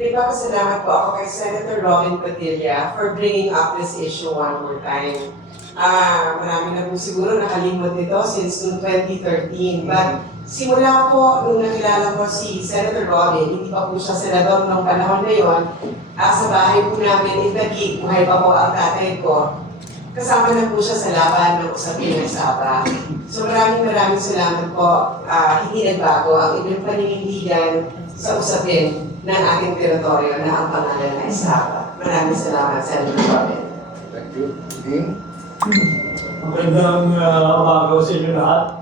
Nagpapasalamat po ako kay Senator Robin Padilla for bringing up this issue one more time. Marami na po siguro nakalimot nito since 2013. But simula po nung nakilala ko si Senator Robin, hindi pa po siya senador noong panahon na yon, sa bahay po namin in Taguig, buhay pa po ang tatay ko. Kasama na po siya sa laban ng usapin ng Saba. So maraming salamat po. Hindi nagbago ang inyong paninindigan sa usapin ng ating teritoryo na ang pangalan ay Saba. Maraming salamat, Senator Robin. Thank you. Dean? Magandang umaga sa inyo lahat.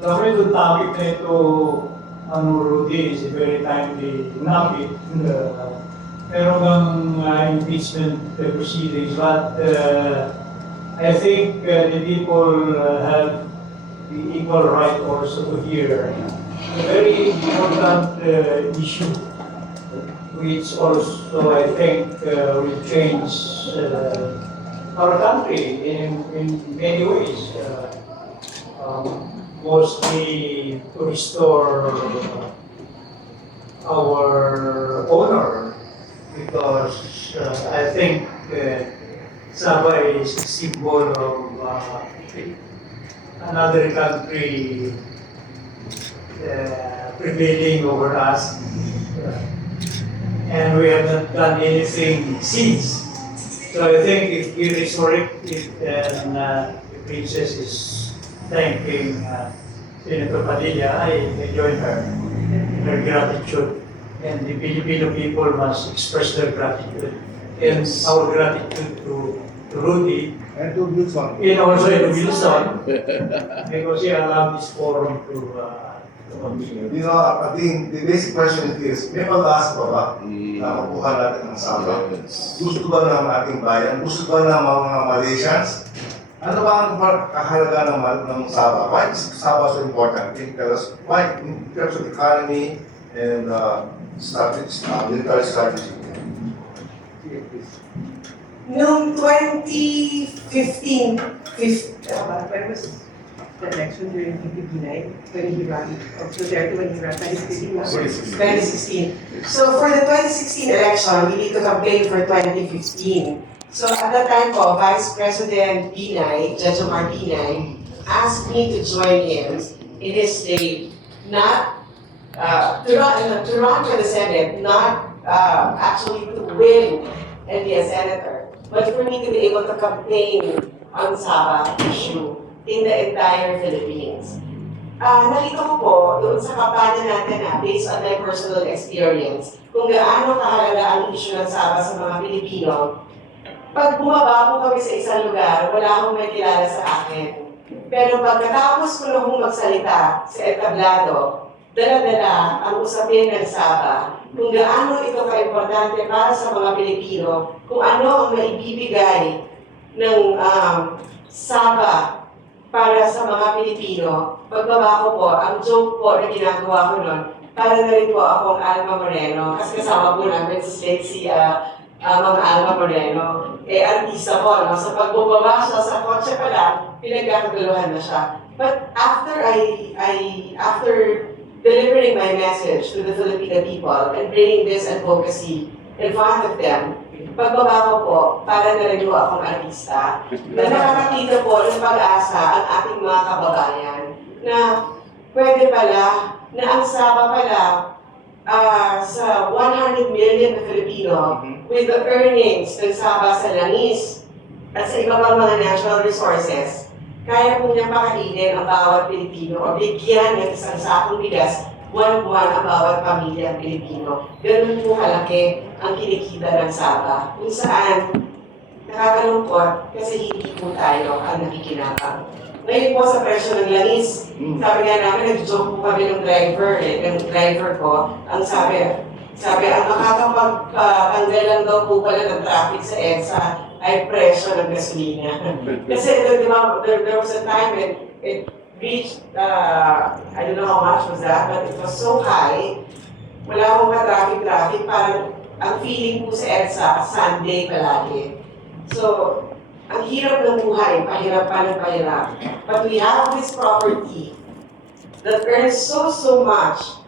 Alam mo itong topic na ito, Rudy, is a very timely topic. Meron kang impeachment proceedings, but I think the people have the equal right also to hear a very important issue, which also I think will change our country in many ways, mostly to restore our honor, because I think Saba is a symbol of another country prevailing over us, and we have not done anything since. So I think if we restore it, and the princess is thanking Senator Padilla, I join her in her gratitude. And the Filipino people must express their gratitude. And our gratitude to Rudy. And to Wilson. And also to Wilson, because he allowed this forum to continue. You know, I think the basic question is, may pag-aas pa ba na makuha natin ng Saba? Gusto ba ng ating bayan? Gusto ba ng mga Malaysians? Ano ba ang kahalaga ng Saba? Why is Saba so important? Can you tell us why in terms of economy and military strategy? Noong 2015, when was the election during PPP-9? When he ran, or Duterte when he ran, 2016. So for the 2016 election, we need to campaign for 2015. So at that time po, Vice President Binay, Judge Omar Binay, asked me to join him in his state, not to run for the Senate, not actually to win and be a senator, but for me to be able to campaign on Saba issue in the entire Philippines. Nakita ko po doon sa kampanya natin based on my personal experience, kung gaano kahalaga ang issue ng Saba sa mga Pilipino. Pag bumaba po kami sa isang lugar, wala akong may kilala sa akin. Pero pagkatapos ko na kong magsalita sa entablado, dala-dala ang usapin ng Saba, kung gaano ito ka-importante para sa mga Pilipino, kung ano ang maibibigay ng Saba para sa mga Pilipino. Pagbaba ko po, ang joke po na ginagawa ko nun, para na rin po akong Alma Moreno, kasi kasama po namin sa state si mga Alma Moreno, artista po, no? So pag bumaba siya sa kotse pa lang, pinagkakaguluhan na siya. But after after delivering my message to the Filipino people and bringing this advocacy in front of them, pagbaba ko po, para na rin po akong artista, na nakakakita po ng pag-asa ang ating mga kababayan na pwede pala, na ang Saba pala sa 100 million na Filipino with the earnings ng Saba sa langis at sa iba pang mga natural resources, kaya po niya pakainin ang bawat Pilipino o bigyan ng isang sakong bigas buwan-buwan ang bawat pamilya Pilipino. Ganun po kalaki ang kinikita ng Saba, kung saan nakakalungkot kasi hindi po tayo ang nakikinabang. Ngayon po sa presyo ng langis, sabi nga namin, nag-joke po kami ng driver ko, ang sabi, ang makakapagtanggal lang daw po pala ng traffic sa EDSA ay presyo ng gasolina. Kasi there was a time when it reached, I don't know how much was that, but it was so high, wala akong ka-traffic, parang ang feeling po sa EDSA, Sunday palagi. So, ang hirap ng buhay, pahirap pa ng pahirap. But we have this property that earns so much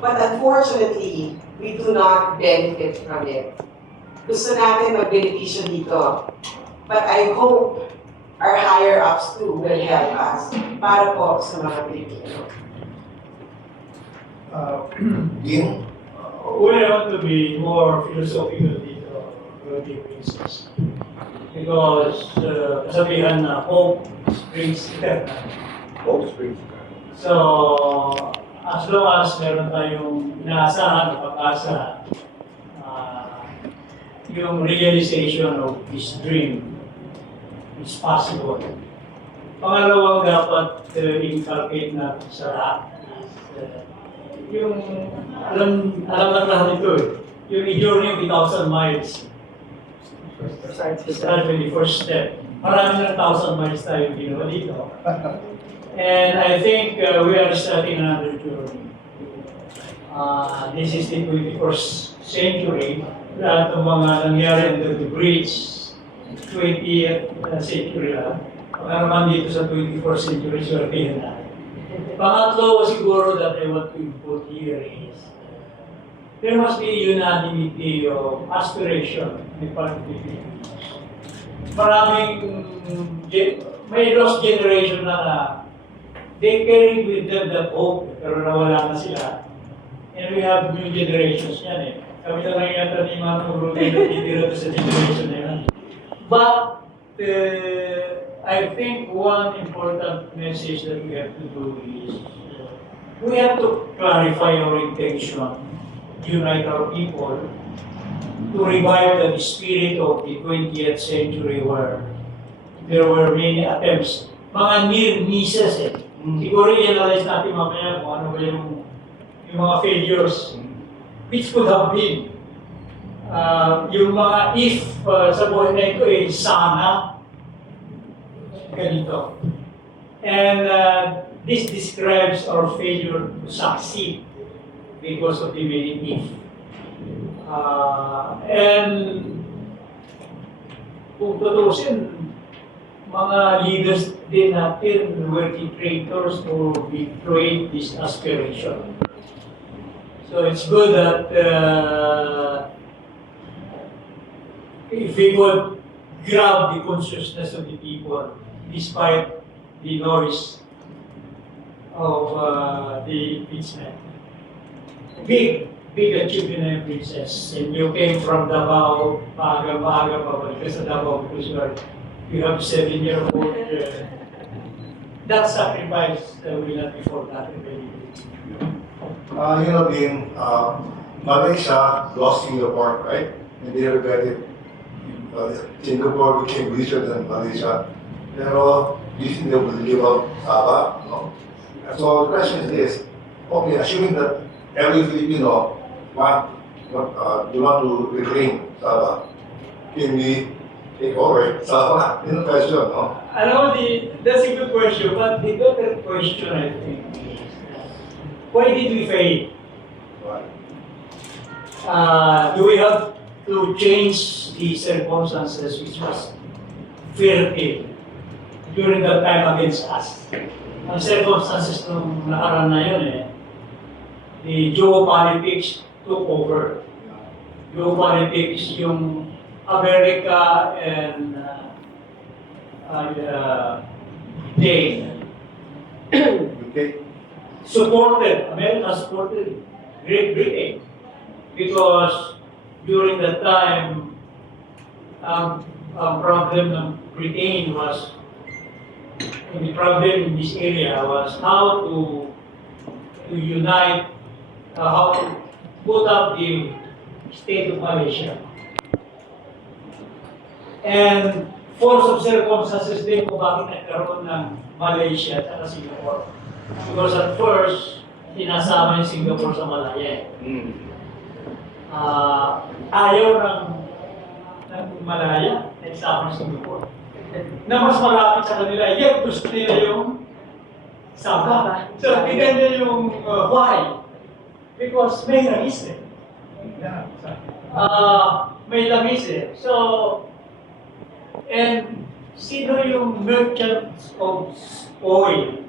But unfortunately, we do not benefit from it. Gusto natin mag-benepisyo dito. But I hope our higher-ups too will help us para po sa mga Pilipino. Dean? We want to be more philosophical dito, Rudy Princess. Because kasabihan na hope springs eternal. Hope Springs. So, as long as meron tayong inaasahan o pag-asa, yung realization of this dream is possible. Pangalawang dapat inculcate natin sa lahat. Yung alam lang lahat ito eh. Yung journey of 1,000 miles. Start with the first step. Marami ng 1,000 miles tayo ginawa dito. And I think we are starting another journey. This is the 21st century. Lahat ng mga nangyari under the bridge, 20th century lang. Baka naman dito sa 21st century, swertihin na. Pangatlo siguro that I want to input here is there must be unanimity of aspiration in part of the Philippines. May lost generation na they carry with them that hope, pero nawala na sila. And we have new generations yan eh. Kami na lang yata ni Manong Rudy na titira sa generation na yan. But I think one important message that we have to do is we have to clarify our intention, unite our people, to revive the spirit of the 20th century where there were many attempts, mga near misses eh. Siguro i-analyze natin mamaya kung ano ba yung mga failures which could have been. Yung mga if sa buhay na ito eh, sana ganito. And this describes our failure to succeed because of the many if. And kung tutusin, mga leaders din natin were the traitors who betrayed this aspiration. So it's good that if we could grab the consciousness of the people despite the noise of the impeachment. Big achievement, Princess. And you came from Davao, maaga pa balik ka sa Davao because you have 7-year-old. That sacrifice will not be forgotten. Dean, Malaysia lost Singapore, right? And they regretted Singapore became richer than Malaysia. Pero, do you think they will give up Sabah? No? So the question is this, okay, assuming that every Filipino do want to reclaim Sabah, can we take over Sabah? Yun ang question, no? That's a good question, but the better question, I think, is why did we fail? Do we have to change the circumstances which was fertile during that time against us? Ang circumstances nung nakaraan na yun the geopolitics took over. Geopolitics, yung America and America supported Great Britain because during that time, ang problem ng Britain was, the problem in this area was how to unite, how to put up the state of Malaysia. And force of circumstances din kung bakit nagkaroon ng Malaysia at Singapore. Because at first, sinasama yung Singapore sa Malaya. Ayaw ng Malaya, nagsama ng Singapore. Na mas malapit sa kanila, yet gusto nila yung Sabah. So, tignan nyo yung why. Because may langis may langis So, and sino yung merchants of oil?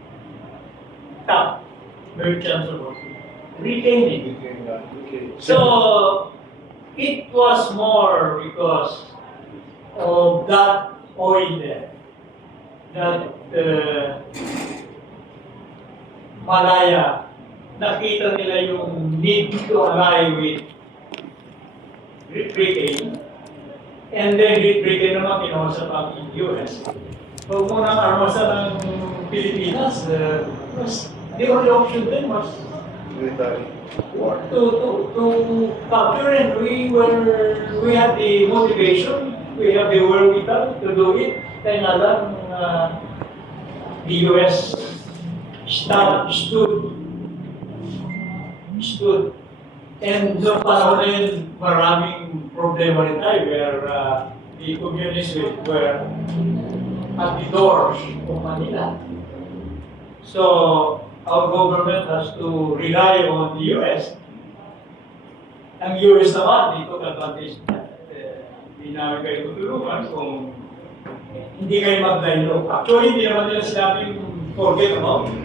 Top merchants of oil. retaining. So it was more because of that oil there that Malaya, nakita nila yung need to ally with Britain, and then Britain naman kinausap ang US. Huwag mo nang armasan ng Pilipinas, the only option then was Military war. to capture, and we had the motivation, we have the wherewithal to do it. Kaya nga lang, the US stood. And noong panahon na yun, maraming problema rin tayo where the communists were at the doors of Manila. So, our government has to rely on the US. Ang US naman, di ko advantage na. Hindi namin kayo tutulungan kung hindi kayo mag-dialogue. Actually, hindi naman nila sinabing forget about it.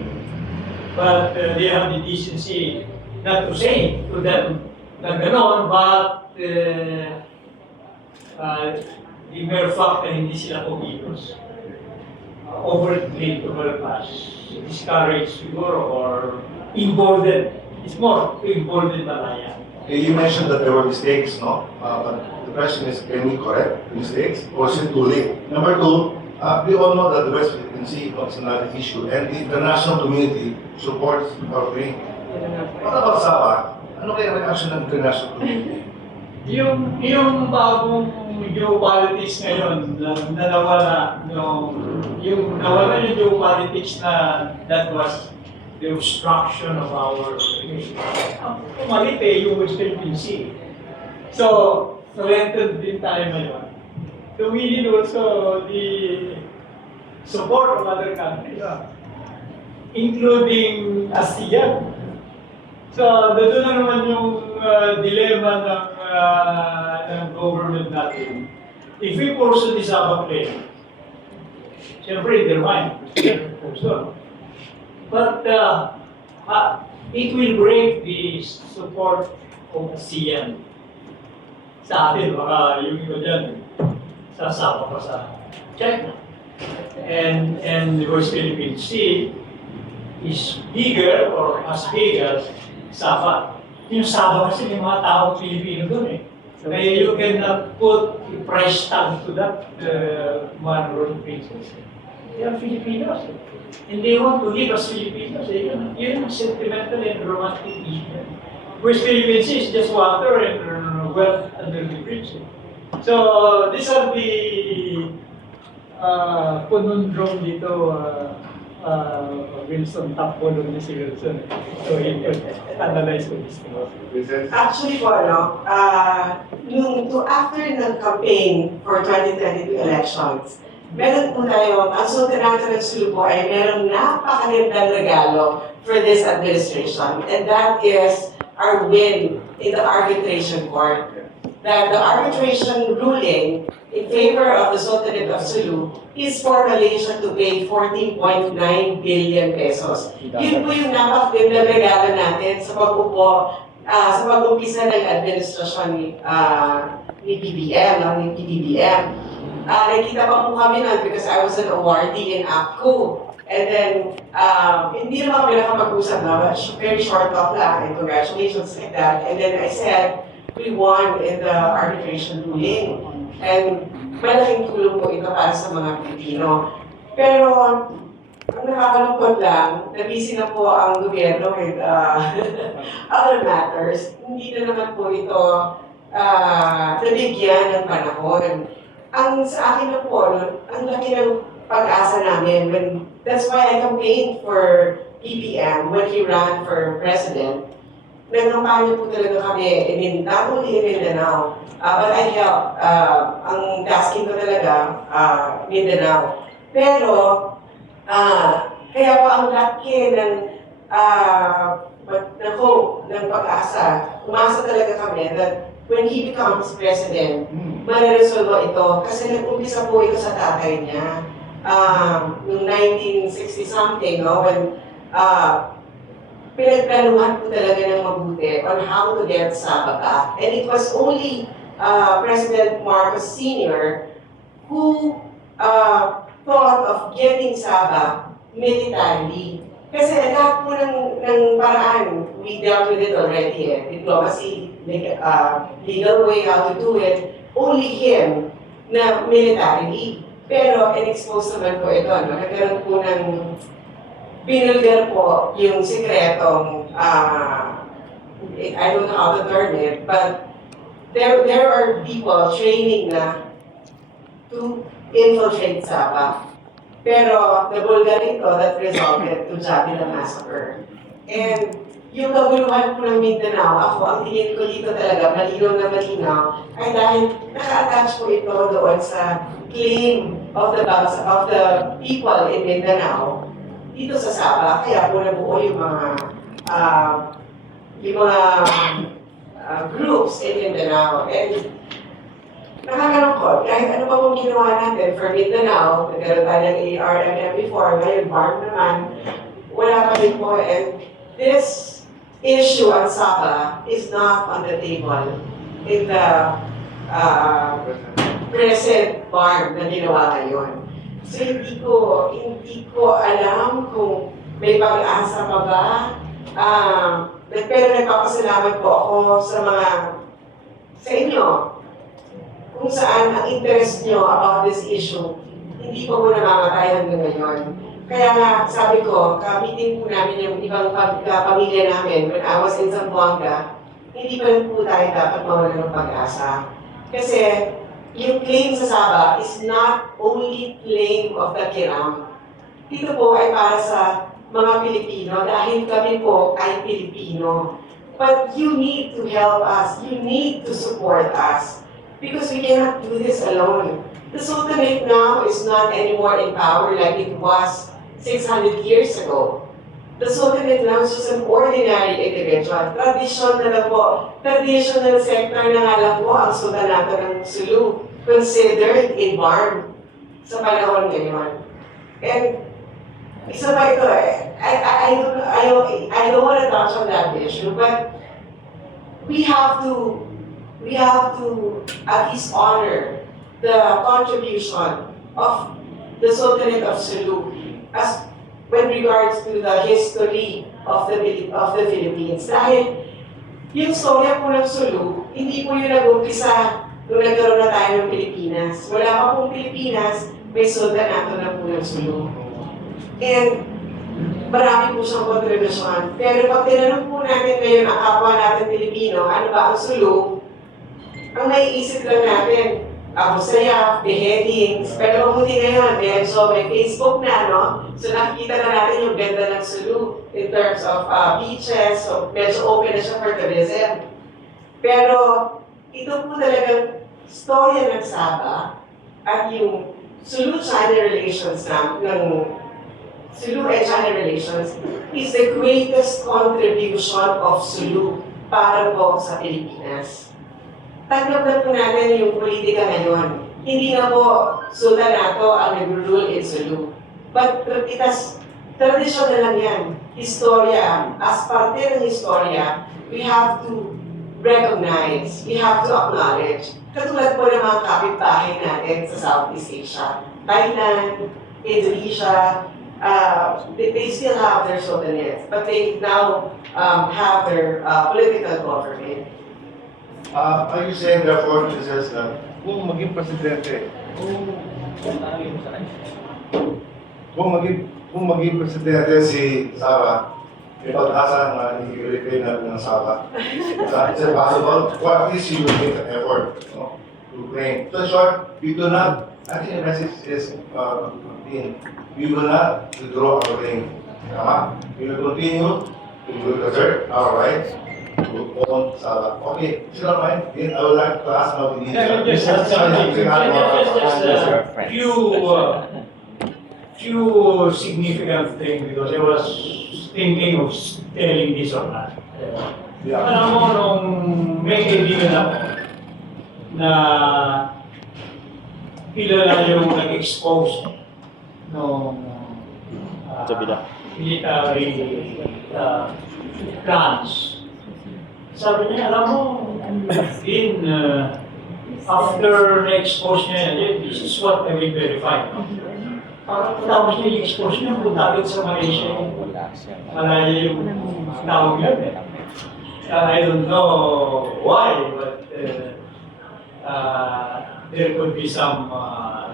But they have the decency not to say to them na gano'n, but the mere fact na hindi sila pumilos overtly to us, discouraged siguro or emboldened. It's more to embolden Malaya. You mentioned that there were mistakes, no? But the question is, can we correct the mistakes or is it too late? Number two, we all know that the West Philippine Sea is another issue and the international community supports our claim. What about Sabah? Ano kaya reaction ng international community? Yung bagong geopolitics ngayon na nawala, yung nawala yung geopolitics na that was the obstruction of our pumalit yung West Philippine Sea. So, threatened din tayo ngayon. So we need also the support of other countries, including ASEAN. So, doon na naman yung dilemma ng government natin. If we pursue this Sabah claim, siyempre, their mind, but it will break the support of ASEAN. Sa atin, baka yung iba dyan, sasama pa sa China. And the West Philippine Sea is bigger or as big as Sabah. Yung Sabah kasi yung mga taong Pilipino doon eh. Kaya you cannot put a price tag to that one or princess. They are Filipinos. And they want to live as Filipinos. Yun ang sentimental and romantic issue. West Philippine Sea is just water and wealth under the bridge. So these are the conundrum dito. Wilson, top follow ni si Wilson. So, he could analyze ko this thing. Actually po, after ng campaign for 2022 elections, meron po tayo, ang sultan natin ng Sulu po ay meron napakagandang regalo for this administration. And that is our win in the arbitration court. That the arbitration ruling in favor of the Sultanate of Sulu is for Malaysia to pay 14.9 billion pesos. Yun po yung napakagandang regalo natin sa pag-upo, sa pag-umpisa ng administrasyon ni PBBM. Nakita pa po kami nun because I was an awardee in APCO. And then, hindi naman kami nakapag-usap na, very short talk lang, and congratulations like that. And then I said, we won in the arbitration ruling. And malaking tulong po ito para sa mga Pilipino. Pero, ang nakakalungkot lang, na-busy na po ang gobyerno with other matters. Hindi na naman po ito nabigyan ng panahon. Ang sa akin na po, ang laki ng pag-asa namin. That's why I campaigned for PBM when he ran for president. Nagkampanya po talaga kami, not only in Mindanao, but I helped. Ang tasking ko talaga, Mindanao. Pero, kaya po ang laki ng hope, ng pag-asa. Umasa talaga kami that when he becomes president, mariresolvo ito. Kasi nag-umpisa po ito sa tatay niya. Noong 1960-something, when pinagplanuhan po talaga ng mabuti on how to get Sabah back. And it was only President Marcos Sr. who thought of getting Sabah militarily. Kasi lahat po ng paraan, we dealt with it already diplomacy, legal way how to do it, only him na militarily. Pero in-expose naman po ito, no? Nagkaroon po ng binulgar po yung sikretong, I don't know how to term it, but there are people training na to infiltrate Sabah. Pero nabulgar ito that resulted to Javila Massacre. And yung kaguluhan po ng Mindanao, ako ang tingin ko dito talaga, malinaw na malinaw, ay dahil naka-attach po ito doon sa claim of the people in Mindanao dito sa Sabah. Kaya po nabuo yung mga groups in Mindanao. And nakakalungkot, kahit ano pa pong ginawa natin for Mindanao, nagkaroon tayo ng ARMM before, ngayon BARM naman, wala pa rin po. And this issue on Sabah is not on the table in the present BARM na ginawa ngayon. So hindi ko alam kung may pag-asa pa ba. Pero nagpapasalamat po ako sa inyo kung saan ang interest nyo about this issue. Hindi po mo namamatay hanggang ngayon. Kaya nga, sabi ko, ka-meeting po namin yung ibang pamilya namin when I was in Zamboanga, hindi pa rin po tayo dapat mawala ng pag-asa. Kasi yung claim sa Sabah is not only claim of the Kiram. Dito po ay para sa mga Pilipino dahil kami po ay Pilipino. But you need to help us. You need to support us. Because we cannot do this alone. The Sultanate now is not anymore in power like it was 600 years ago. The Sultanate now is just an ordinary individual. Traditional sector na nga lang po ang Sultanato ng Sulu, considered a BARM sa panahon ngayon. And isa pa ito I don't want to touch on that issue, but we have to at least honor the contribution of the Sultanate of Sulu as when regards to the history of the Philippines. Dahil yung storya po ng Sulu, hindi po yun nag-umpisa nung nagkaroon na tayo ng Pilipinas. Wala pa pong Pilipinas, may Sultanato na po ng Sulu. And marami po siyang kontribusyon. Pero pag tinanong po natin ngayon ang kapwa natin Pilipino, ano ba ang Sulu, ang naiisip lang natin, Abu Sayyaf, beheadings, pero mabuti ngayon, so may Facebook na, no? So nakikita na natin yung benda ng Sulu in terms of beaches, so medyo open na siya for tourism. Pero ito po talagang storya ng Sabah at yung Sulu-China relations ng Sulu and China relations is the greatest contribution of Sulu para po sa Pilipinas. Tanggap na po natin yung politika ngayon. Hindi na po Sultanato ang nag-rule in Sulu. But tradisyon na lang yan. Historia, as parte ng historia, we have to recognize, we have to acknowledge. Katulad po ng mga kapitbahay natin sa Southeast Asia, Thailand, Indonesia, they still have their sultanates, but they now have their political government. Are you saying therefore, Jesus, na kung maging presidente, kung maging presidente si Sara, may pag-asa na i-repair natin ng Sara. It's impossible. Or at least you will make an effort, no, to claim. So in short, we do not, I think the message is, we will not withdraw our claim. Tama? We will continue to assert our rights to own Sabah. Okay, if you don't mind, then I would like to ask now the Just few significant things because I was thinking of telling this or not. Alam mo, nung may kaibigan ako na kilala yung nag-expose nung military plans. Sabi niya, alam mo, after na-expose niya, this is what I will verify. No? Parang tapos niya i-expose niya, punta agad sa Malaysia. Malaya yung tawag yan eh. I don't know why, but there could be some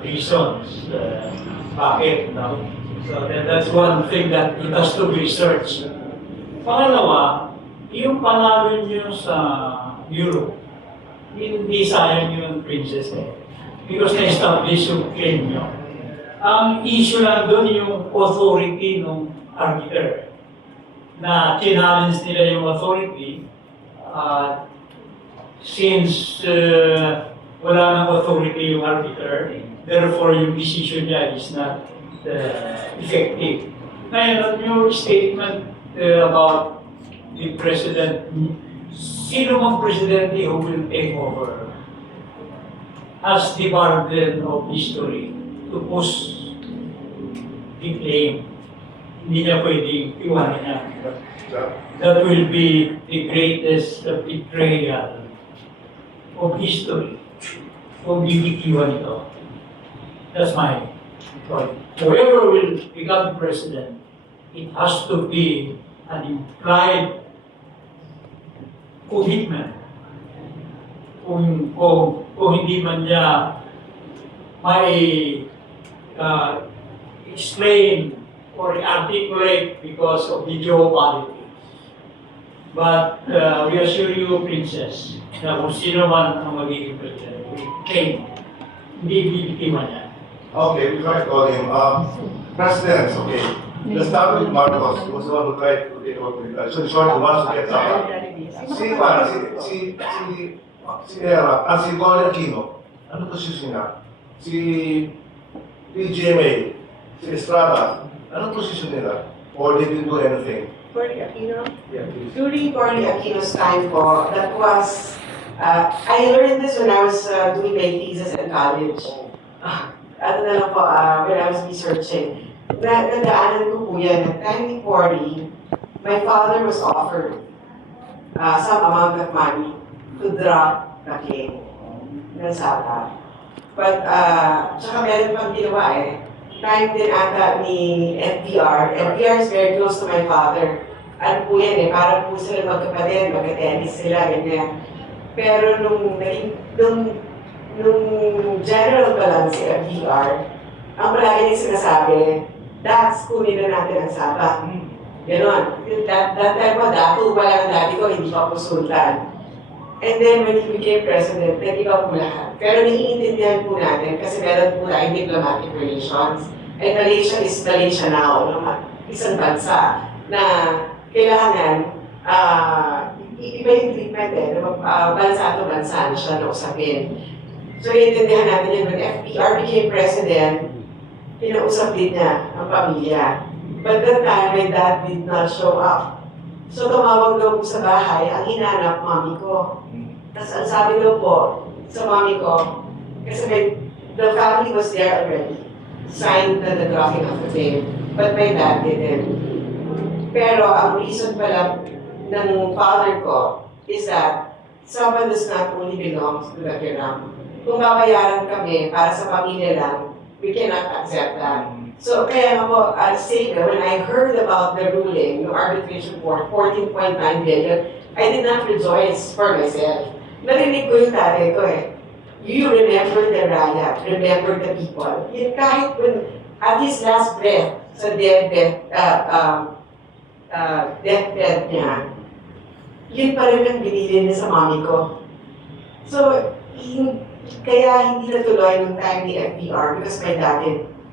reasons bakit. No? So that's one thing that it has to be researched. Pangalawa, yung panalo nyo sa Europe, hindi sayang yung princess eh. Because na-establish yung claim nyo. Ang issue lang doon yung authority ng arbiter. Na challenge nila yung authority since wala nang authority yung arbiter, therefore yung decision niya is not effective. Ngayon, yung statement about the president, sino mang presidente who will take over has the burden of history to push the claim. Hindi niya pwedeng iwanan niya. That will be the greatest betrayal of history kung bibitiwan ito. That's my point. Whoever will become president, it has to be an implied commitment. Kung hindi man niya may explain or articulate because of the geopolitics. But we assure you, Princess, na kung sino man ang magiging president, we claim, hindi bibitiwan niya. Okay, we try to call him. President, okay. Let's start with Marcos. He was the one who tried to take over the country. So the short wants to get Saba. Si Colin Aquino, ano posisyon niya? Si PGMA, si Estrada, anong posisyon nila? Or they didn't do anything? Cory Aquino? Yeah, please. During Cory Aquino's time po, that was, I learned this when I was doing my thesis in college. Ano na lang po, when I was researching. Nadaanan ko po yan, at time ni Cory, my father was offered some amount of money to drop the claim ng Saba. But, tsaka meron pang ginawa eh. Time din ata ni FDR. FDR is very close to my father. Ano po yan eh, parang po sila magkapatid, magka-tennis sila, ganyan. Pero nung general pa lang si FDR, ang palagi niya sinasabi, Dax, kunin na natin ang Saba. Ganon. That time po, dato pa lang dati ko, hindi pa po sultan. And then when he became president, nag-iba po lahat. Pero naiintindihan po natin kasi meron po tayong diplomatic relations. And Malaysia is Malaysia now, naman. Isang bansa na kailangan, iba yung treatment eh, bansa to bansa na siya na usapin. So naiintindihan natin yun, when FDR became president, kinausap din niya ang pamilya. But that time, my dad did not show up. So tumawag daw po sa bahay, ang hinanap mami ko. Tapos ang sabi daw po sa mami ko, kasi the family was there already, signed the dropping of the claim, but my dad didn't. Pero ang reason pala ng father ko is that Saba does not only belong to the Kiram. Kung babayaran kami para sa pamilya lang, we cannot accept that. So kaya nga po, I'll say that when I heard about the ruling, the arbitration for 14.9 billion, I did not rejoice for myself. Narinig ko yung tatay ko eh. You remember the riot, remember the people. Yun kahit when, at his last breath, sa deathbed niya, yun pa rin ang binili niya sa mami ko. So, kaya hindi natuloy ng time ni FDR because my dad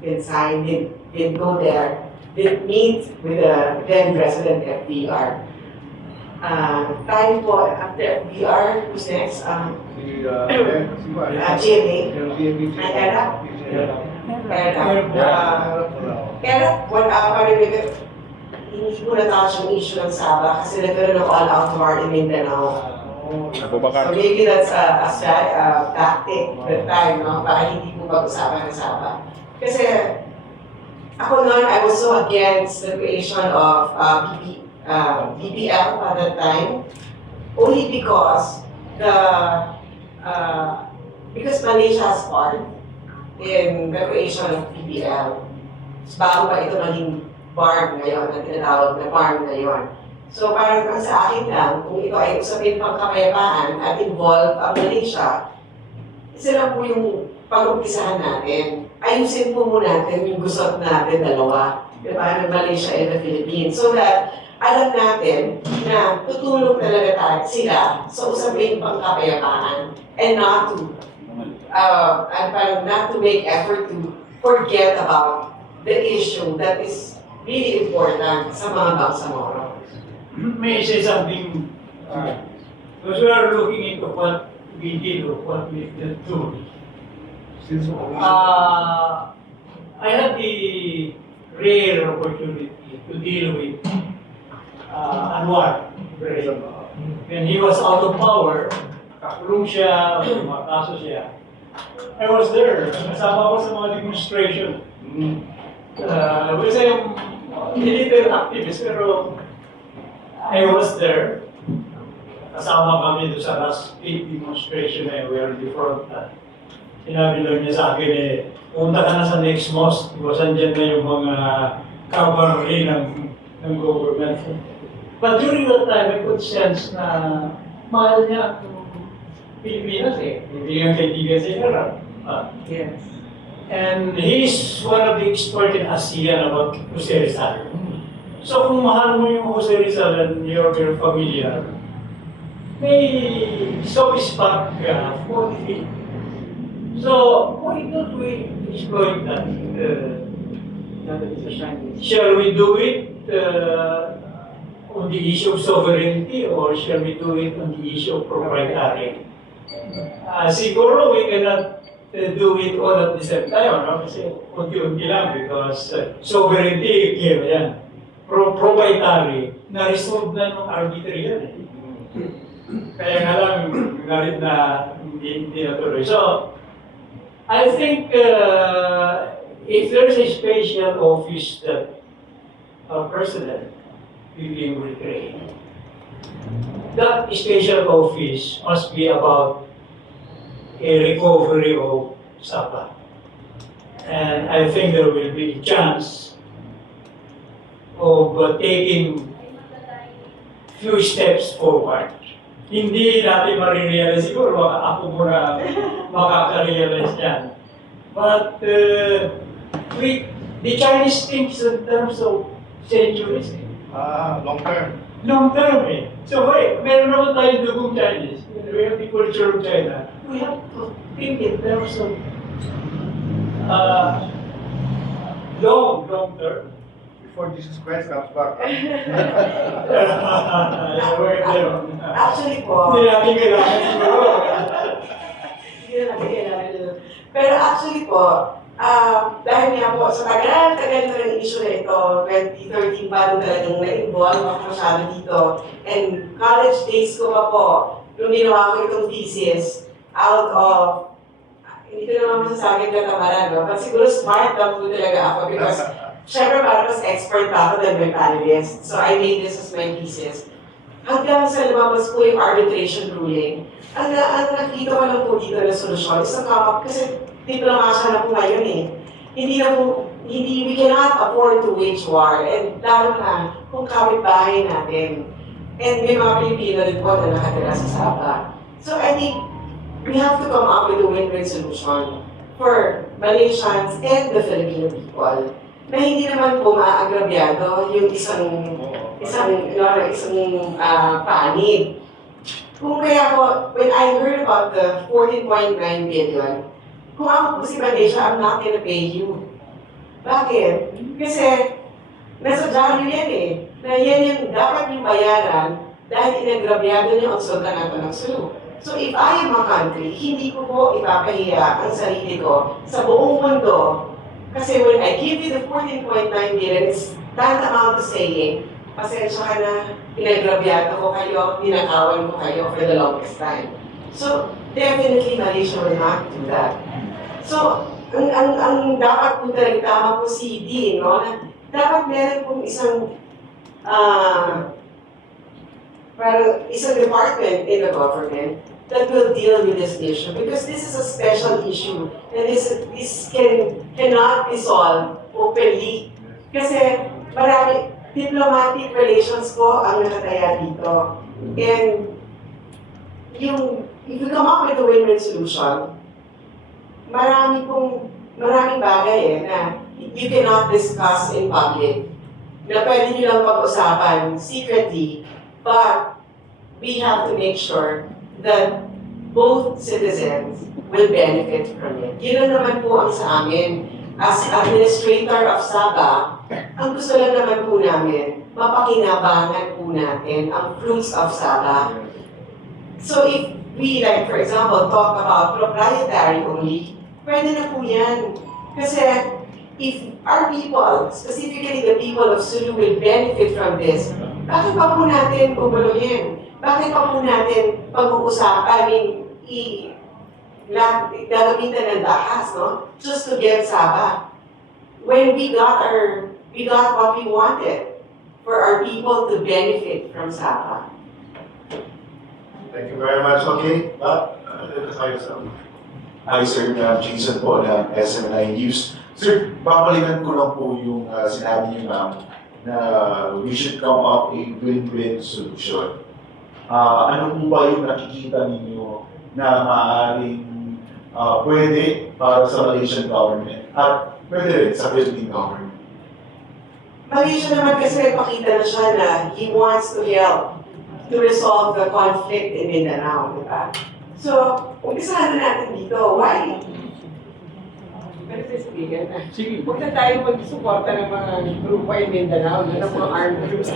didn't sign, didn't go there, didn't meet with the then President FDR. Tayo po, after FDR, who's next? GMA. Era. Hindi ko natouch yung issue ng Saba kasi nagkaroon ng all-out war in Mindanao. So maybe that's a tactic that time, no? Para hindi po pag-usapan ng Saba. Kasi ako noon, I was so against the creation of BPL at that time, only because because Malaysia has part in the creation of BPL. Bago pa ito naging BARM ngayon, ang tinatawag na BARM ngayon. So parang ang sa akin lang, kung ito ay usapin pang kapayapaan at involve ang Malaysia, isa lang po yung pag-umpisahan natin. Ayusin po muna natin yung gusot natin dalawa, diba, ng Malaysia and the Philippines. So that alam natin na tutulong talaga sila sa usapin pang kapayapaan and not to not to make effort to forget about the issue that is really important sa mga Bangsamoro. May I say something? Because we are looking into what we did or what we did do. I had the rare opportunity to deal with Anwar Ibrahim. When he was out of power, kakulong siya, makaso siya. I was there. Kasama ko sa mga demonstration. Kasi yung military activist, pero I was there. Kasama kami doon sa last big demonstration na we are in the front. Sinabi lang niya sa akin punta ka na sa next mosque. Iwasan dyan na yung mga cavalry ng government. But during that time, I could sense na mahal niya ang Pilipinas Hindi nga kaibigan sa Iraq. Yes. And he's one of the experts in ASEAN about Jose Rizal. So kung mahal mo yung Jose Rizal and you're familiar, may soft spot ka for the Philippines. So why don't we exploit that? Shall we do it on the issue of sovereignty or shall we do it on the issue of proprietary? Siguro we cannot do it all at the same time, no? Kasi unti-unti lang because sovereignty, yan. Proprietary, na-resolve na nung arbitrary yan Kaya nga lang, galit na hindi natuloy. So, I think if there's a special office that a president will create, that special office must be about a recovery of Sabah. And I think there will be a chance of taking few steps forward. Hindi natin marirealize siguro, ako muna makaka-realize yan. But the Chinese thinks in terms of centuries. Long term. Long term So meron naman tayong dugong Chinese. We have the culture of China. We have to think in terms of long term. Before Jesus Christ comes back. Actually po, Hindi natin kailangan siguro. hindi na natin kailangan yun. Pero actually po, dahil nga po, sa tagal-tagal na ng issue na ito, 2013 pa nung talagang na-involve ako masyado dito. And college days ko pa po, nung ginawa ko itong thesis, out of, hindi ko naman masasagin katamaran, no? But siguro smart lang po talaga ako because syempre parang mas expert pa ako than my panelist. So I made this as my thesis. Hanggang sa lumabas po yung arbitration ruling, ang nakita ko lang po dito na solusyon is ang kamap kasi diplomasya na po ngayon we cannot afford to wage war and lalo na kung kapitbahay natin. And may mga Pilipino rin po na nakatira sa Sabah. So I think we have to come up with a win-win solution for Malaysians and the Filipino people na hindi naman po maagrabyado yung isang panig. Kung kaya po, when I heard about the 14.9 billion, kung ako po si Malaysia, I'm not gonna pay you. Bakit? Kasi nasa value yan na yan yung dapat yung bayaran dahil inagrabyado niyo ang sultanato ng Sulu. So if I am a country, hindi ko po ipapahiya ang sarili ko sa buong mundo. Kasi when I give you the 14.9 billion, it's tantamount to saying, pasensya ka na, inagrabyado ko kayo, tinakawan ko kayo for the longest time. So definitely Malaysia will not do that. So ang dapat po talaga tama po si Dean, no? Na dapat meron pong isang department in the government that will deal with this issue because this is a special issue and this cannot be solved openly. Kasi marami diplomatic relations po ang nakataya dito. And if you come up with a win-win solution, maraming bagay na you cannot discuss in public na pwede nyo lang pag-usapan secretly, but we have to make sure that both citizens will benefit from it. Yun lang naman po ang sa amin. As administrator of SABA, ang gusto lang naman po namin, mapakinabangan po natin ang fruits of SABA. So if we, like for example, talk about proprietary only, pwede na po yan. Kasi if our people, specifically the people of Sulu, will benefit from this, bakit pa po natin guguluhin? Bakit pa po natin pag-uusapan, gagamitan ng dahas, no? Just to get Saba. When we got what we wanted for our people to benefit from Saba. Thank you very much. Okay, Bob? Hi sir, Jason po ng SMNI News. Sir, babalikan ko lang po yung sinabi niyo ma'am na we should come up a win-win solution. Ano po ba yung nakikita ninyo na maaaring pwede para sa Malaysian government at pwede rin sa Philippine government? Malaysia naman kasi nagpakita na siya na he wants to help to resolve the conflict in Mindanao, di ba? So, umpisahan na natin dito. Why? Pero sasabihin na, huwag na tayo mag-suporta ng mga grupo in Mindanao, ng mga armed groups.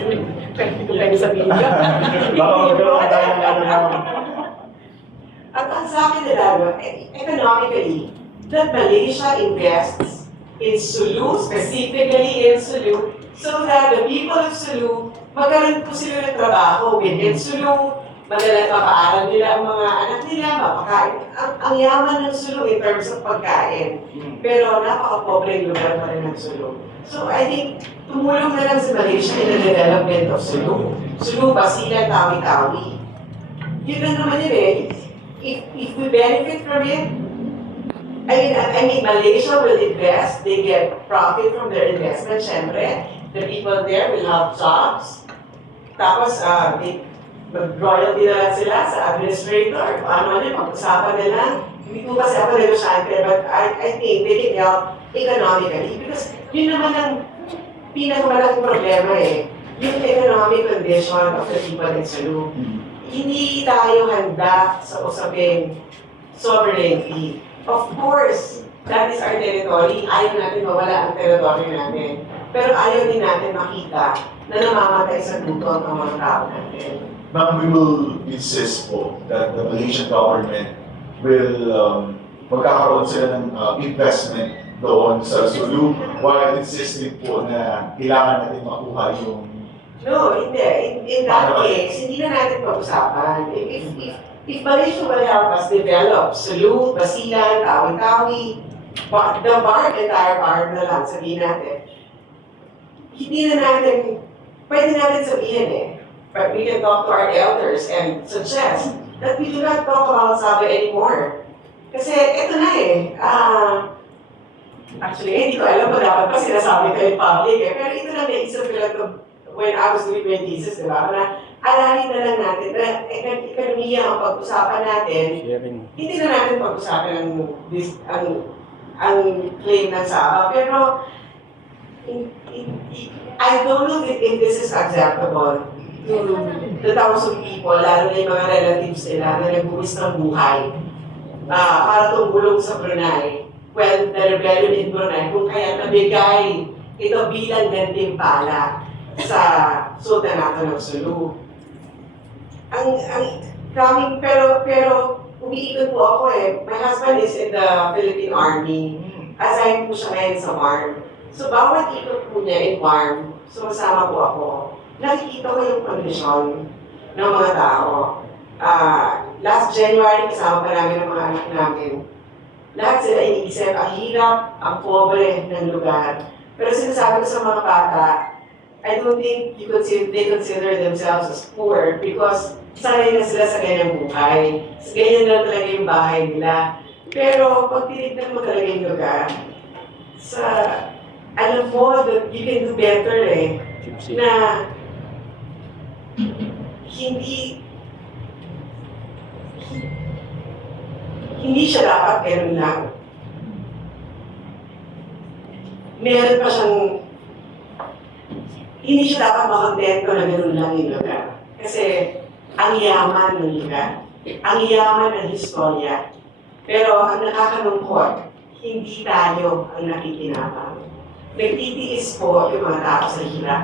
Pwede ko tayo sabihin yun. Baka magkaroon tayo ng ano na At ang sa akin nila, economically, that Malaysia invests in Sulu, specifically in Sulu, so that the people of Sulu, magkaroon po sila ng trabaho within Sulu, madalang mapaaral nila ang mga anak nila, mapakain. Ang yaman ng Sulu in terms of pagkain, pero napaka-pobreng lugar pa rin ng Sulu. So I think, tumulong na lang si Malaysia in the development of Sulu. Sulu, Basilan, Tawi-Tawi. Yun lang naman yun eh. If we benefit from it, I mean, Malaysia will invest, they get profit from their investment, syempre. The people there will have jobs. Tapos, mag-royalty na lang sila sa administrator. Paano yun, pag-usapan na lang. Hindi ko kasi ako negosyante, but I think they can help economically. Because yun naman ang pinakamalaking problema eh. Yung economic condition of the people in Sulu. Hindi tayo handa sa usaping sovereignty. Of course, that is our territory. Ayaw natin mawala ang territory natin. Pero ayaw din natin makita na namamatay sa gutom ang mga tao natin. Ma'am, we will insist po that the Malaysian government will magkakaroon sila ng investment doon sa Sulu while insisting po na kailangan natin makuha yung No, hindi. In that case, hindi na natin pag-usapan. If Malaysia will help us develop Sulu, Basilan, Tawi-Tawi, the barn, entire barn na lang, sabihin natin. Hindi na natin, pwede natin sabihin eh. But we can talk to our elders and suggest that we do not talk about Saba anymore. Kasi eto na eh. Actually, hindi ko alam kung dapat pa sinasabi ko in public eh. Pero ito na naisip ko lang when I was doing my thesis, di ba? Na aralin na lang natin na ekonomiya ang pag-usapan natin. Hindi na natin pag-usapan ang claim ng Saba. Pero I don't know if this is acceptable to the thousands of people, lalo na yung mga relatives nila na nagbuwis ng buhay para tumulong sa Brunei. Well, the rebellion in Brunei, kung kaya nabigay ito bilang gantimpala sa Sultanato ng Sulu. Pero umiikot po ako eh. My husband is in the Philippine Army. Assign po siya ngayon sa BARM. So bawat ikot po niya in BARM, sumasama po ako. Nakikita ko yung kondisyon ng mga tao. Last January, kasama pa namin ang mga anak namin. lahat sila iniisip, ang hirap, ang pobre ng lugar. Pero sinasabi ko sa mga bata, I don't think they consider themselves as poor because sanay na sila sa ganyang buhay. Sa ganyan lang talaga yung bahay nila. Pero pag tinignan mo talaga yung lugar, alam mo that you can do better na hindi siya dapat ganun lang. Meron pa siyang hindi siya dapat makontento na gano'n lang yung lugar. Kasi ang yaman ng lugar, ang yaman ng historya. Pero ang nakakalungkot, hindi tayo ang nakikinabang. Nagtitiis po yung mga tao sa hirap.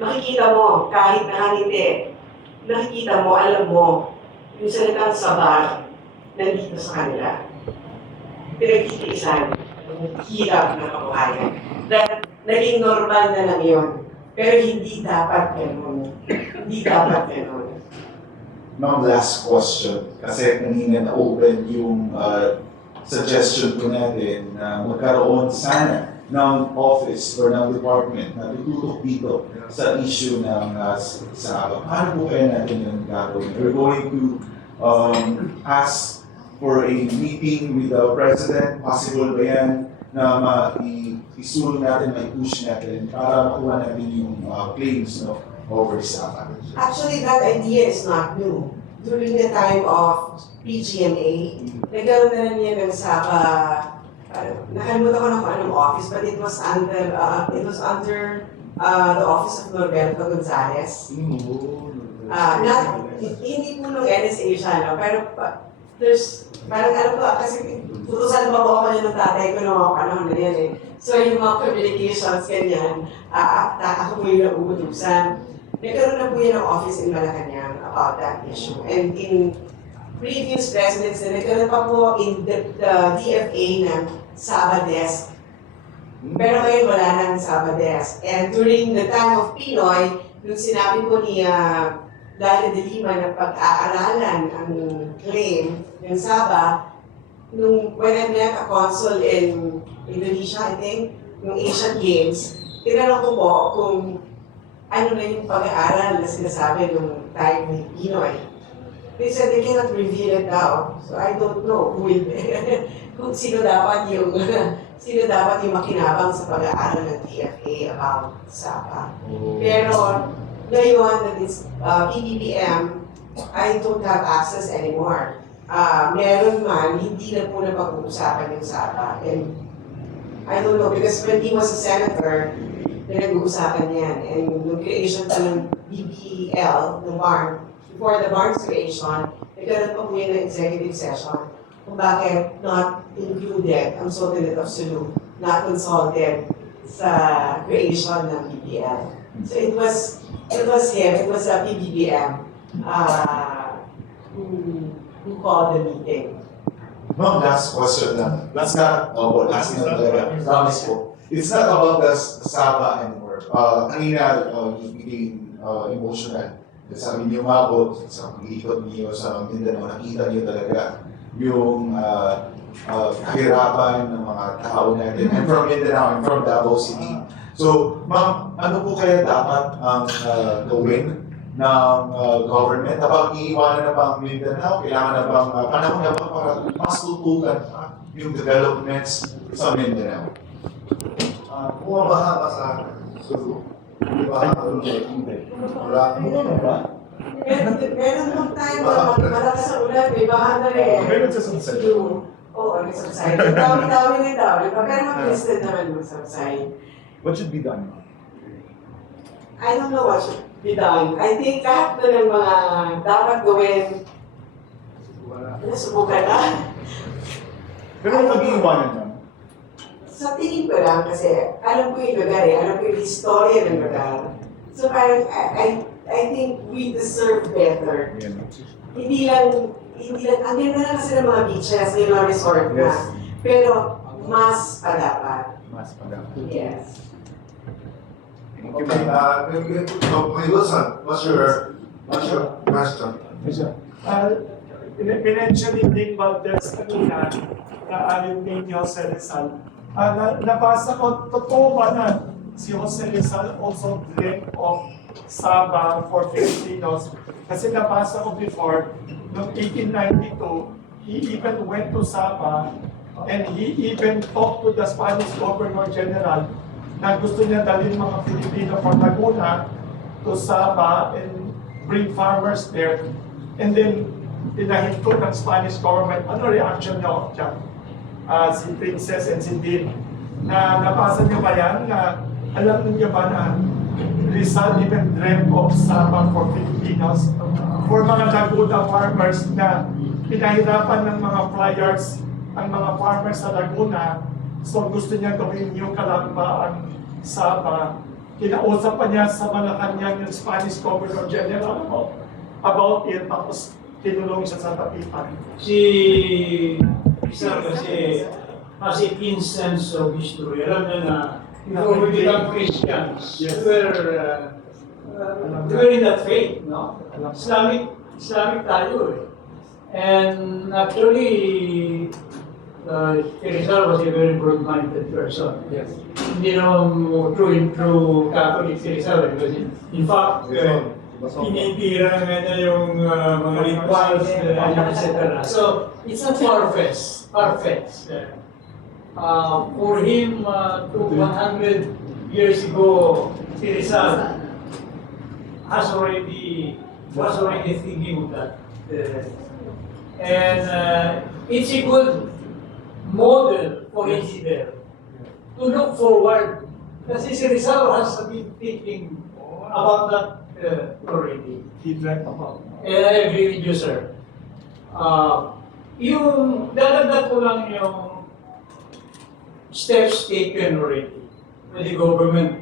Makikita mo, kahit nakangiti, nakikita mo, alam mo, yung salitang sabar, nandito sa kanila. Pinagtitiisan, ang hirap ng kabuhayan. Naging normal na lang yun. Pero hindi dapat ganun. Hindi dapat ganun. Ma'am, last question. Kasi kanina na-open yung suggestion ko natin na magkaroon sana ng office or ng department na tututok dito sa issue ng Saba. Paano po kaya natin yung gagawin? We're going to ask for a meeting with the President. Possible ba yan na isulong natin, push natin para makuha natin yung claims over Saba? Actually, that idea is not new. During the time of PGMA, nagkaroon na rin yan ng Saba, nakalimutan ko na kung anong office, but it was under the office of Norberto Gonzales. Hindi po nung NSA siya, no? Pero parang alam ko, kasi tutusan pa po ako niya ng tatay ko noong mga panahon na yan eh. So yung mga communications, ganyan, ako po yung nauutusan. Nagkaroon na po yan ng office in Malacanang about that issue. And in previous presidents na nagkaroon pa po in the DFA ng Saba Desk. Pero ngayon wala nang Saba Desk. And during the time of Pinoy, nung sinabi po ni Dalia de Lima na pag-aaralan ang claim ng Saba, when I met a consul in Indonesia, I think, nung Asian Games, tinanong ko po kung ano na yung pag-aaral na sinasabi nung time ni Pinoy. They said they cannot reveal it now. So I don't know who will kung sino dapat yung makinabang sa pag-aaral ng TFA about Saba. Pero ngayon that is PBBM, I don't have access anymore. Meron man, hindi na po na pag-uusapan yung Saba. And I don't know, because when he was a senator, pinag-uusapan yan. And yung creation pa ng BBL, ng BARM, before the BARM's creation, nagkaroon pa po yun ng executive session kung bakit not included ang Sultanate of Sulu, not consulted sa creation ng BBL. So it was him, it was a PBBM who called the meeting. Ma'am, last question lang. Last na talaga. Promise po. It's not about the Saba anymore. Kanina, you became emotional. Sabi niyo umabot, sa pag-iikot niyo sa Mindanao, nakita niyo talaga yung kahirapan ng mga tao natin. I'm from Mindanao, I'm from Davao City. So, ma'am, ano po kaya dapat ang gawin ng government? Kapag iiwanan na ba ang Mindanao, kailangan na bang panahon na ba para mas tutukan yung developments sa Mindanao? Bumabaha ba sa Sulu? Bumabaha ka hindi. Wala ba? Meron nung time na malakas ang ulan, may baha na rin. Meron sa Sunside. Oo, may subside. Dami din daw. Pero mag-listed naman mo subside. What should be done? I don't know what should be done. I think lahat na ng mga dapat gawin, nasubukan na. Pero yung mag-iiwanan lang. Sa tingin ko lang kasi alam ko yung lugar alam ko yung historia ng lugar. So parang I think we deserve better. Hindi lang, ang ganda na kasi ng mga beaches, yung mga resort na. Yes. Pero mas pa dapat. Mas pala. Yes. Okay, Wilson, what's your question? Pinention din about this kanina, ayon kay Jose Rizal. Nabasa ko, totoo ba na si Jose Rizal also dreamt of Sabah for Filipinos? Kasi nabasa ko before, noong 1892, he even went to Sabah and he even talked to the Spanish Governor General na gusto niya dalhin mga Filipino from Laguna to Sabah and bring farmers there. And then, pinahinto ng Spanish government. Ano reaction niyo dyan? Si Princess and si Dean, na nabasa niyo ba yan? Na alam niyo ba na Rizal even dreamt of Sabah for Filipinos? For mga Laguna farmers na pinahirapan ng mga flyers ang mga farmers sa Laguna, so gusto niya gawin yung Calamba ang Sabah. Kinausap pa niya sa Malacanang yung Spanish Governor General about it, tapos tinulong siya sa tapitan. Si Rizal kasi has a keen sense of history. Alam niya na before we become Christians, Yes. we were in that faith, no? Islamic tayo eh. And actually, Rizal was a very broad-minded person. Yes. Hindi naman true Catholic si Rizal eh. Kasi in fact, tinitira nga niya yung mga rituals, etc. So, it's not far-fetched. For him, 100 years ago, si Rizal was already thinking of that. And it's a good model for his leader to look forward. Kasi si Rizal has been thinking about that already. He dreamt about. And I agree with you, sir. Yung dadagdag ko lang yung steps taken already by the government,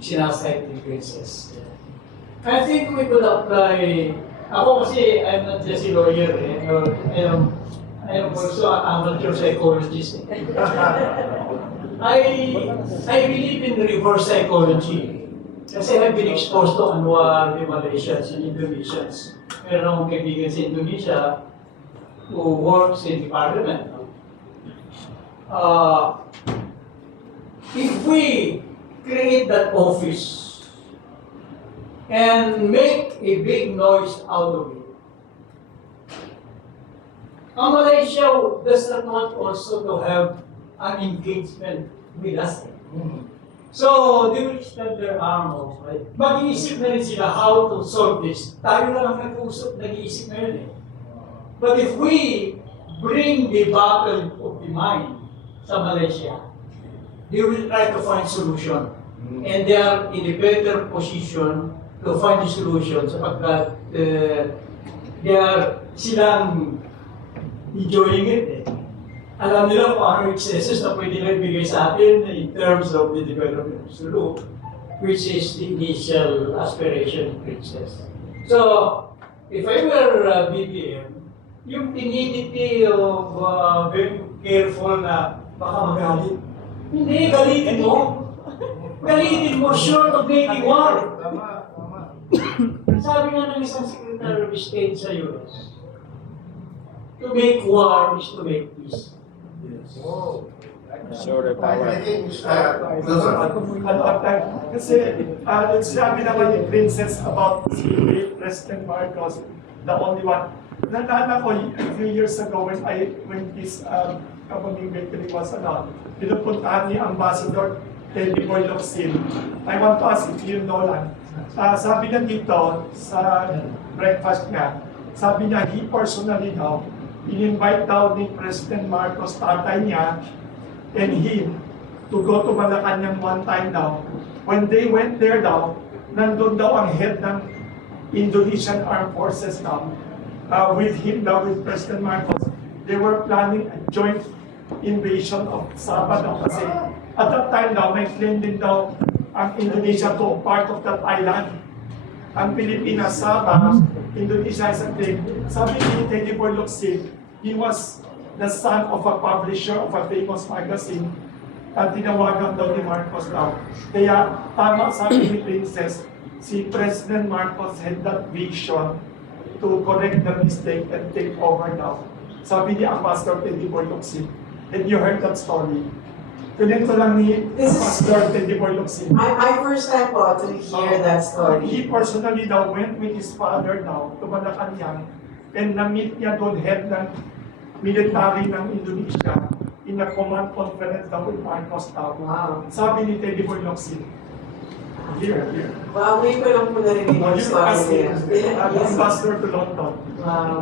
sinasite the Princess. I think we could apply, ako kasi I'm not just a lawyer, I am also an amateur psychologist. I believe in reverse psychology. Kasi I've been exposed to Anwar, the Malaysians and Indonesians. Meron akong kaibigan sa Indonesia who works in the parliament. If we create that office and make a big noise out of it, Malaysia does not want also to have an engagement with us. So, they will extend their arm also, right? Mag-iisip na rin sila how to solve this. Tayo lang ang nag-uusap, nag-iisip na yun eh. But if we bring the battle of the mind sa Malaysia, they will try to find solution. And they are in a better position to find the solution sapagkat silang enjoying it eh. Alam nila kung ano excesses na pwede nila ibigay sa atin in terms of the development of Sulu, which is the initial aspiration of Princess. So, if I were BBM, yung timidity of being careful na baka magalit. Hindi, galitin mo. Galitin mo, short of making war. Sabi nga ng isang Secretary of State sa US, to make war is to make peace. I think, Kasi sinabi naman ni Princess about si President Marcos, the only one. Naalala ko, a few years ago when this Kamuning Bakery was pinupuntahan ni Ambassador Teddy Boy Locsin. I want to ask if you know lang. Sabi niya dito sa breakfast niya, sabi niya he personally daw, in-invite daw ni President Marcos, tatay niya, and him, to go to Malacanang one time daw. When they went there daw, nandun daw ang head ng Indonesian Armed Forces daw, with him daw, with President Marcos. They were planning a joint invasion of Sabah daw kasi at that time daw, may claim din daw ang Indonesia to part of that island. Ang Pilipinas, Sabah, Indonesia is a claim. Sabi ni Teddy Boy Locsin, he was the son of a publisher of a famous magazine at tinawagan daw ni Marcos daw. Kaya tama sabi ni Princess, si President Marcos had that vision to correct the mistake and take over daw. Sabi ni Ambassador Teddy Boy Locsin. Have you heard that story? Ganito lang ni This is- Ambassador Teddy Boy Locsin. My first time po to hear that story. He personally daw went with his father daw to Malacanang and na-meet niya doon head ng military ng Indonesia in a command conference daw with Marcos daw. Wow. Sabi ni Teddy Boy Locsin. Here. Wow, ngayon ko lang po narinig yung You story ask niya. him, Ambassador to London. Wow.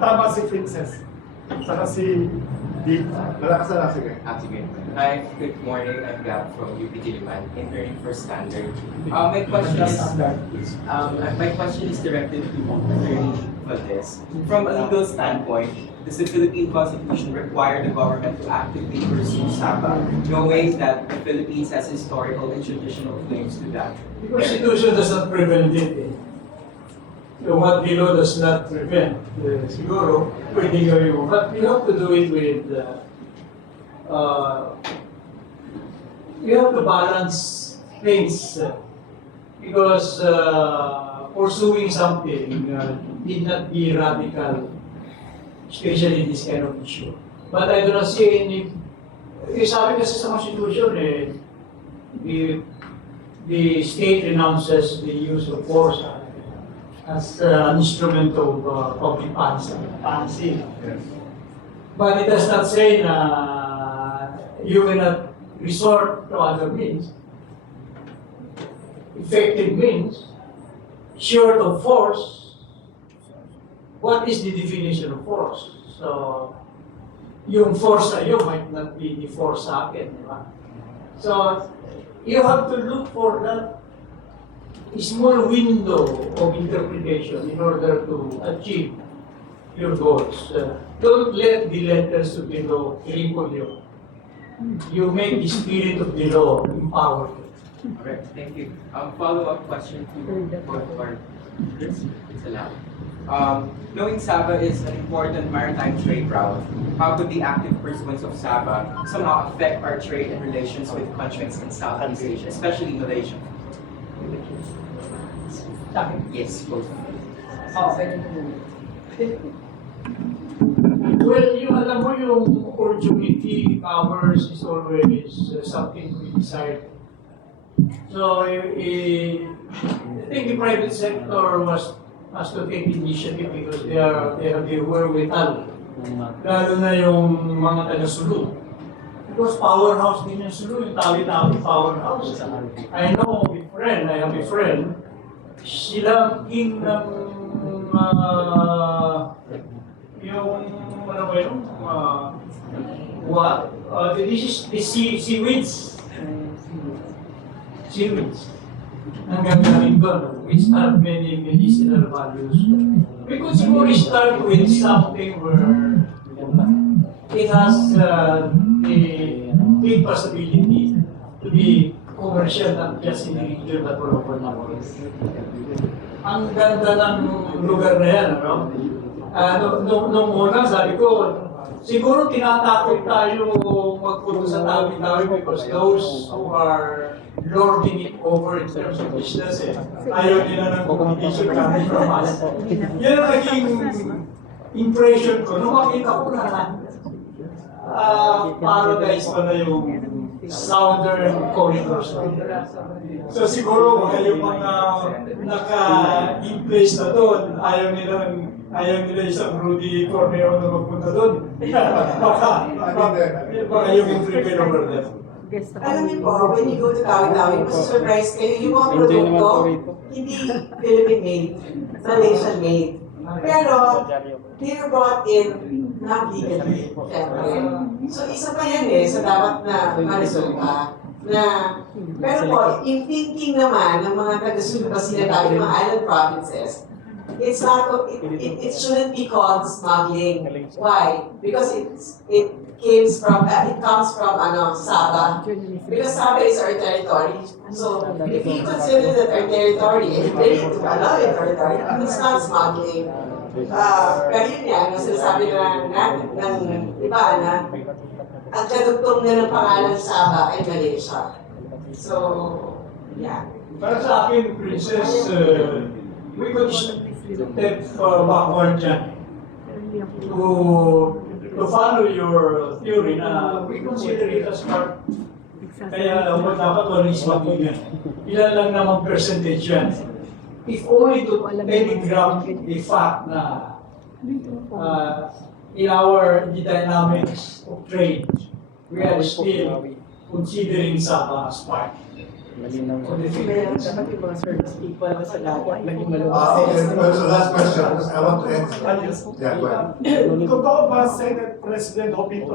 Tama si Princess. Saka si Deep. Malakas na lang, sige. Sige. Hi, good morning. I'm Gab from UP Diliman, interning for Standard. My question is directed to Attorney Valdez. From a legal standpoint, does the Philippine Constitution require the government to actively pursue SABA, knowing that the Philippines has historical and traditional claims to that? The Constitution does not prevent it. So what below does not prevent. Siguro, pwede gawin mo. But you have to do it with, you have to balance things. Because pursuing something need not be radical, especially in this kind of issue. But I do not see any, sabi kasi sa Constitution the state renounces the use of force as an instrument of public policy. But it does not say you cannot resort to other means. Effective means, short of force. What is the definition of force? So, yung force sa'yo might not be the force sa akin, di ba? So, you have to look for that small window of interpretation in order to achieve your goals. Don't let the letters of the law cripple you. You make the spirit of the law empower you. Alright, thank you. Follow-up question to it's allowed. Knowing Sabah is an important maritime trade route, how could the active pursuance of Sabah somehow affect our trade and relations with countries in Southeast Asia, especially Malaysia? Yes, both. Well, alam mo yung opportunity powers is always something to be decided. So, I think the private sector has to take initiative because they have the wherewithal. Lalo na yung mga taga-Sulu. Because powerhouse din yung Sulu, yung Tawi-Tawi powerhouse. I have a friend, sila king ng yung ano ba yun? This is the seaweeds. Seaweeds. Ang gagawin doon, which have many medicinal values. We could siguro start with something where it has the big possibility to be commercial not just in the region but all over the world. Ang ganda ng lugar na yan, ano? Nung una, sabi ko, siguro tinatakot tayo magpunta sa Tawi-Tawi because those who are lording it over in terms of business, ayaw nila ng competition coming from us. Yan ang naging impression ko. Nung makita ko na paradise pa na yung southern corridors. So siguro mga yung mga naka-in-place na doon, ayaw nila isang Rudy Corneo na magpunta doon. Baka yung triple over there. Alam niyo po, when you go to Tawi-Tawi, surprise kayo, yung mga produkto, hindi Philippine-made, Malaysian-made. Pero, they were brought in not legally. So, isa pa yan sa dapat na maresolba. Pero po, yung thinking naman ng mga taga-Sulu kasi sinabi ng mga island provinces, it's not, it shouldn't be called smuggling. Why? Because it comes from Sabah. Because Sabah is our territory. So if you consider that our territory and willing to allow your territory, it's not smuggling. Pero yun yan, sinasabi na natin ng iba na ang kadugtong na ng pangalan Sabah ay Malaysia. So, yeah. Para sa akin, Princess, we could step backward dyan. to follow your theory na we consider it as part. Kaya dapat walang ismatigan. Ilan lang naman percentage yan. If only to telegraph the fact na in the dynamics of trade, we are still considering Sabah as part. Kaya dapat yung mga service people sa dagat, maging Okay, maluwas. so last question, because I want to end. Yeah, go ahead. Totoo ba, Senate President Hopito